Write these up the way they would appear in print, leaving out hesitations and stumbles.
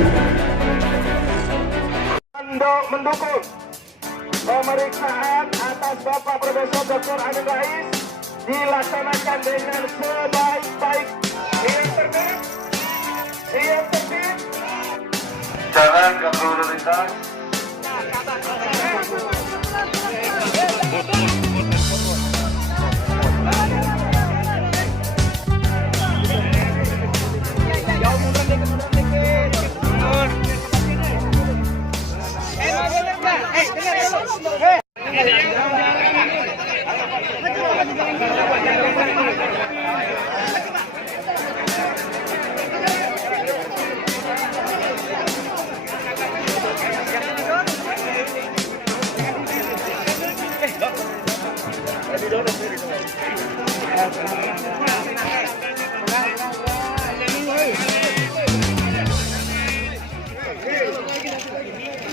Untuk mendukung pemeriksaan atas Bapak Profesor Dr. Amin Rais dilaksanakan dengan sebaik-baik. Yang tertib. Jangan ganggu lalu lintas.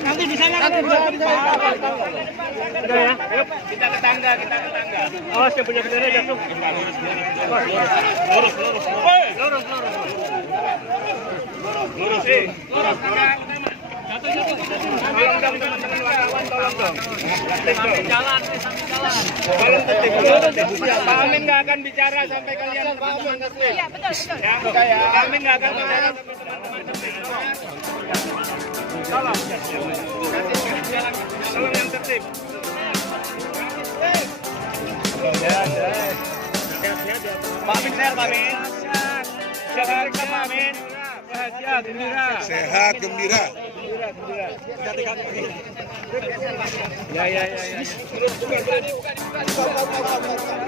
Nanti di sana kan udah ya. Kita ke tangga. Awas yang punya bendera jatuh. Lurus. Jalan. Pak Amin nggak akan bicara sampai kalian teman-teman tertib. Iya, betul. Ya, Pak Amin nggak akan bicara sampai teman-teman tertib. Tolong yang tertib. Pak Amin sehat, Pak Amin. Sehat, Pak Amin. Sehat, gembira. Sehat, gembira. Ya.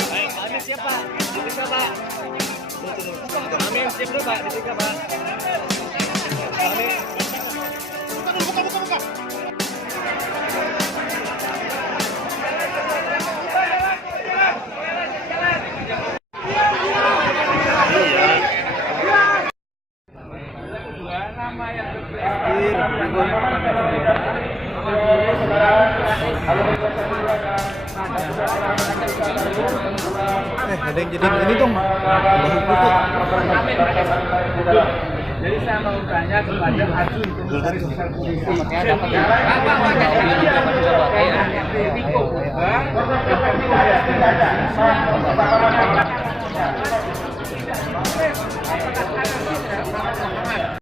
Baik, Amin siap Pak. Diperiksa Pak. Amin siap dulu Pak. Diperiksa Pak. Amin. Buka. Ada yang jadi ini dong. Jadi saya mau tanya kepada Azul untuk